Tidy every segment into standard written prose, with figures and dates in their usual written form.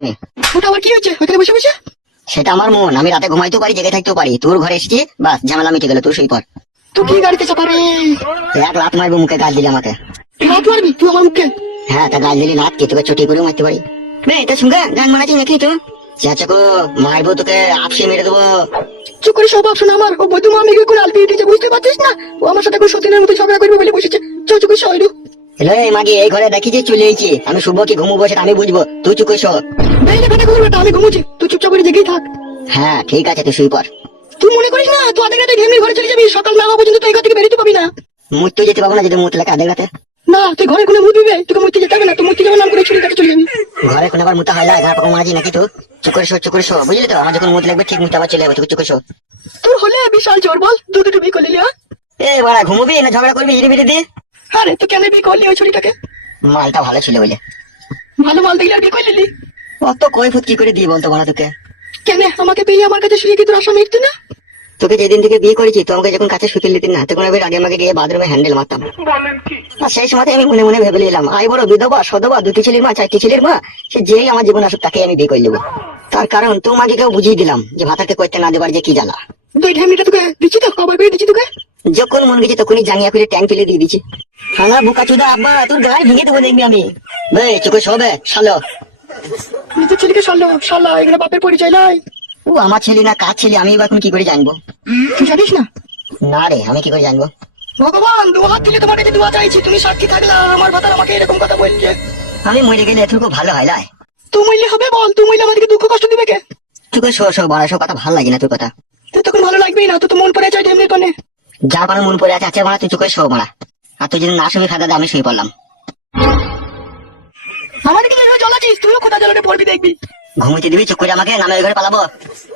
ওটা আবার কি হয়েছে ওখানে বসে বসে? সেটা আমার মন, আমি রাতে ঘুমাইতেও পারি জেগে থাকতেও পারি। তোর ঘরে এসেছি, বাস ঝামেলা মিটে গেল, তুই শুই পর। তুই কি গাড়িতে চাপারে? এক লাত মারবো মুখে, গাল দিলি আমাকে। রাত মারবি তুই আমার মুখে? হ্যাঁ, তা গাল দিলি না কি তোকে চটি করে মারতে পারি? বে এটা শুনগা গান মারাচ্ছি নাকি তো? চাচাকো মারবো তোকে, আপসে মেরে দেবো। চুপ করে সব অপশন আমার। ও বৈধ আমি করে আলপি উঠেছে, বুঝতে পারছিস না? ও আমার সাথে কোনো সতীনের মতো ঝগড়া করবে বলে বসেছে। চুপ করে শয়রু। হ্যালো এই মাগি, এই ঘরে দেখি যে চলে এসেছি আমি, শুভ কি ঘুমবো সেটা আমি বুঝবো, তুই চুপ করে শো। বেলে ফেটে করবে আমি ঘুমোচ্ছি, তুই চুপচাপ করে জেগেই থাক। হ্যাঁ ঠিক আছে, তুই শুই পর। তুই মনে করিস না তুই আধে রাতে ঘেমের ঘরে চলে যাবি, সকাল না হওয়া পর্যন্ত তুই এই ঘর থেকে বেরোতে পাবি না। মুততে যেতে পাবো না যদি মুত লাগে আধে রাতে? না তুই ঘরে কোনো মুত দিবে, তোকে মুততে যেতে হবে না। তুই মুততে যাওয়ার নাম করে ছুরি কাটে চলে যাবি। ঘরে কোনো আবার মুতা হয় না, ঘর পাকা মাঝি নাকি? তো চুপ করে শো, চুপ করে শো, বুঝলি তো? আমার যখন মুত লাগবে ঠিক মুতে আবার চলে যাবে, তুই চুপ করে শো। তোর হলে বিশাল জোর, বল দুটো বিয়ে করলি? এ বাড়া, ঘুমোবি না ঝগড়া করবি হিরে বিরে দিয়ে? আরে তুই কেন বিয়ে করলি ওই ছুরিটাকে? মালটা ভালো ছিল বলে। ভালো মাল দেখলে আর বিয়ে করলি? অত কৈফত কি করে দিই বলতো বলা তোকে? কেন আমাকে পেয়ে আমার কাছে শুয়ে কি তোর আশা মিটতে না? তোকে যেদিন থেকে বিয়ে করেছি তো আমাকে যখন কাছে শুতে নিতি না, তখন আমি আগে আমাকে গিয়ে বাথরুমে হ্যান্ডেল মারতাম। আর সেই সময় আমি মনে মনে ভেবে নিলাম, আই বড় বিধবা সদবা, দুটি ছেলের মা চারটি ছেলের মা, সে যেই আমার জীবন আসুক তাকে আমি বিয়ে করে নেবো। তার কারণ তোমাকে কেউ বুঝিয়ে দিলাম যে ভাতাকে করতে না দেবার যে কি জ্বালা। দুই ঢেমনিটা তোকে দিচ্ছি তো, কবার করে দিচ্ছি তোকে। যখন মন গেছে তখনই জাঙ্গিয়া করে ট্যাঙ্ক ফেলে দিয়ে দিচ্ছি। হালা বোকা চুদা আব্বা, তোর গায়ে ভেঙে দেবো দেখবি আমি। বে চোখে শোবে শালো। নিজের ছেলেকে সারলো শালা, এগুলো বাপের পরিচয় নয়। ও আমার ছেলে না কার ছেলে আমি এবার এখন কি করে জানবো? তুই জানিস না? না রে, আমি কি করে জানবো? ভগবান দু হাত তুলে তোমার কাছে দোয়া চাইছি, তুমি সাক্ষী থাকলা আমার ভাতার আমাকে এরকম কথা বলছে। আমি মরে গেলে এত ভালো হয় লাই? তুই মইলে হবে বল, তুই মইলে আমাদেরকে দুঃখ কষ্ট দিবে কে? তোকে শো শো বড় শো, কথা ভালো লাগে না তোর কথা। তুই তখন ভালো লাগবেই না, তুই তো মন পড়ে যায় ঢেমনির পানে। যা পারে মন পড়ে আছে আছে মারা, তুই চোখে শো মারা। আর তুই যদি না শুবি খাতা দে, আমি শুয়ে পড়লাম। আমাদেরকে যেভাবে জ্বলাচ্ছিস তুইও খোদা জ্বালাতে পড়বি দেখবি। ঘুমোতে দিবি চুপ করে আমাকে, নামে ওই ঘরে পালাবো?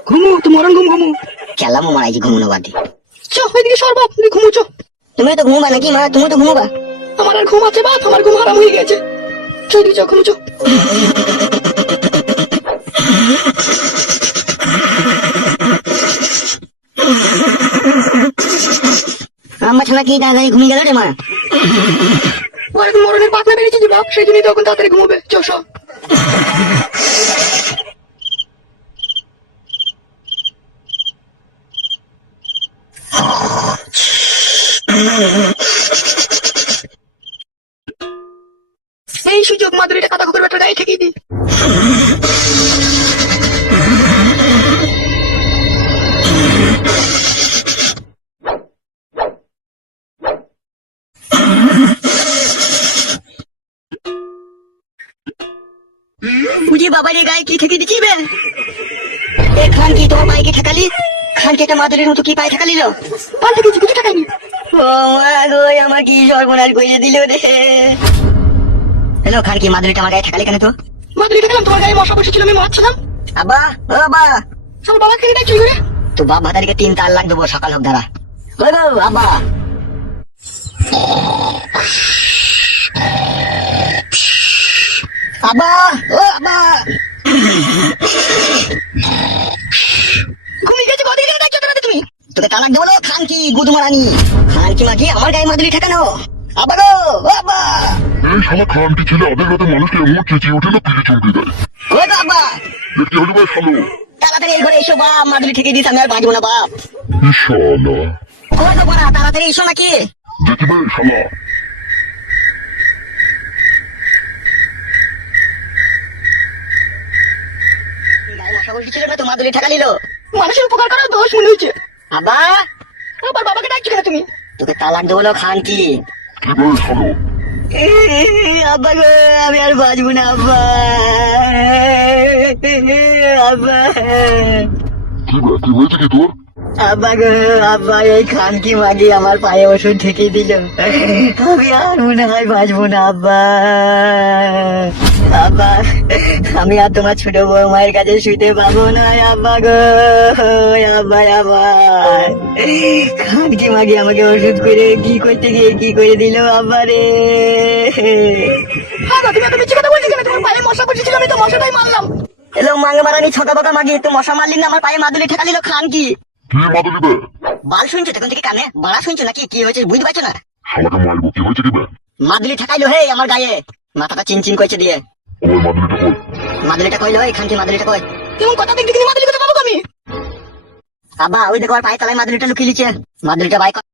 ঘুমু তুই মরণ ঘুমু। খেলামো মারাইছি ঘুমনো বাদ দিয়ে। চ ওইদিকে সর বাপ, তুই ঘুমু চ। তুমি তো ঘুমবা নাকি মা? তুমি তো ঘুমবা। আমার আর ঘুম আছে বাপ, আমার ঘুম হারাম হয়ে গেছে। চল তুই চ ঘুমু চ। আমার ছেলে কি দাদা ঘুমিয়ে গেল রে মা? ওর এখন মরণের পাতনা বেরিয়েছে যে বাপ, সেই জন্যই তখন তাড়াতাড়ি ঘুমোবে। চ চ। এই সুযোগ মাধুরীটা কাটা কুকুর বেটার গায়ে ঠেকিয়ে দি। বুঝি বাবার গায়ে কি ঠেকে দিচ্ছি বে? এ খান কি তোমার পায়ে কি ঠেকালি? খান কি একটা মাদুরের মতো কি পায়ে ঠেকালি? পাল ঠেকেছি, কিছু টাকায়নি। ও মা গো, আমার কি সর্বনাশ করে দিল রে। হ্যালো খান কি, মাদুরিটা আমার গায়ে ঠেকালি কেন তো? মাধুরী ঠেকালাম, তোমার গায়ে মশা বসেছিল, আমি মারছিলাম। আব্বা ও আব্বা। সব বাবা খেয়ে ডাকছি করে। তো বাপ ভাতারিকে 3 তার লাখ দেবো, সকাল হোক দাঁড়া। ওই গো আব্বা। আব্বা ও আব্বা। ঘুমিয়ে গেছে, কদিন ধরে ডাকছো তোরা তুমি? তোকে তালাক দেবো না খান কি গুদমারানি? খান কি মাগি আমার গায়ে মাদুরি ঠেকানো? আব্বা গো ও আব্বা। এই শালা খানটি ছেলে আধের রাতে মানুষকে এমন চেঁচিয়ে ওঠে না, পিলে চমকে দেয়। ওই গো আব্বা। দেখতে হলে ভাই শালো। তাড়াতাড়ি এই ঘরে এসো বাপ, মাদুরি ঠেকে দিস, আমি আর বাঁচবো না বাপ। এই শালা। ওই গো বড়া, তাড়াতাড়ি এসো নাকি? দেখি ভাই শালা। গায়ে মশা বসেছিল না তো, মাদুরি ঠেকা নিল। মানুষের উপকার করার দোষ মনে হচ্ছে। আব্বা আবার বাবাকে ডাকছো কেন তুমি? তোকে তালাক দেবো না খান কি? কি ভাই শালো। আব্বা গো, আমি আর বাঁচবো না আব্বা। আব্বা কি ভাই, কি হয়েছে কি তোর? আব্বা গো আব্বা, এই খান কি মাগি আমার পায়ে ওষুধ ঠেকে দিল, আমি আর মনে হয় বাঁচবো না আব্বা। আব্বা আমি আর তোমার ছোট বউ মায়ের কাছে শুতে পাবো না আব্বা গো। আব্বা আবার খান কি মাগি আমাকে ওষুধ করে কি করতে গিয়ে কি করে দিল আব্বা রে। হ্যাঁ গো, তুমি এত মিথ্যে কথা বলছো কেন? তোমার পায়ে মশা বসেছিল, আমি তো মশাটাই মারলাম। এলো মাঙ্গে মারানি ছকা বকা মাগি, তুই মশা মারলি না, আমার পায়ে মাদুলি ঠেকা দিল খান কি? কি মাদুলি বে? বাল শুনছো তখন থেকে কানে বাড়া শুনছো নাকি? কি হয়েছে বুঝতে পারছো না? শালাকে মারবো, কি হয়েছে কি বে? মাদুলি ঠেকাইলো হে আমার গায়ে, মাথাটা চিনচিন করছে দিয়ে। ও ওই মাদুলিটা কই? মাদুলিটা কইলো ওই খানকি মাদুলিটা কই? এমন কথা দেখতে কিনে মাদুলি কথা পাবো আমি। আব্বা ওই দেখো আর পায়ে তলায় মাদুলিটা লুকিয়ে লিছে। মাদুলিটা বাই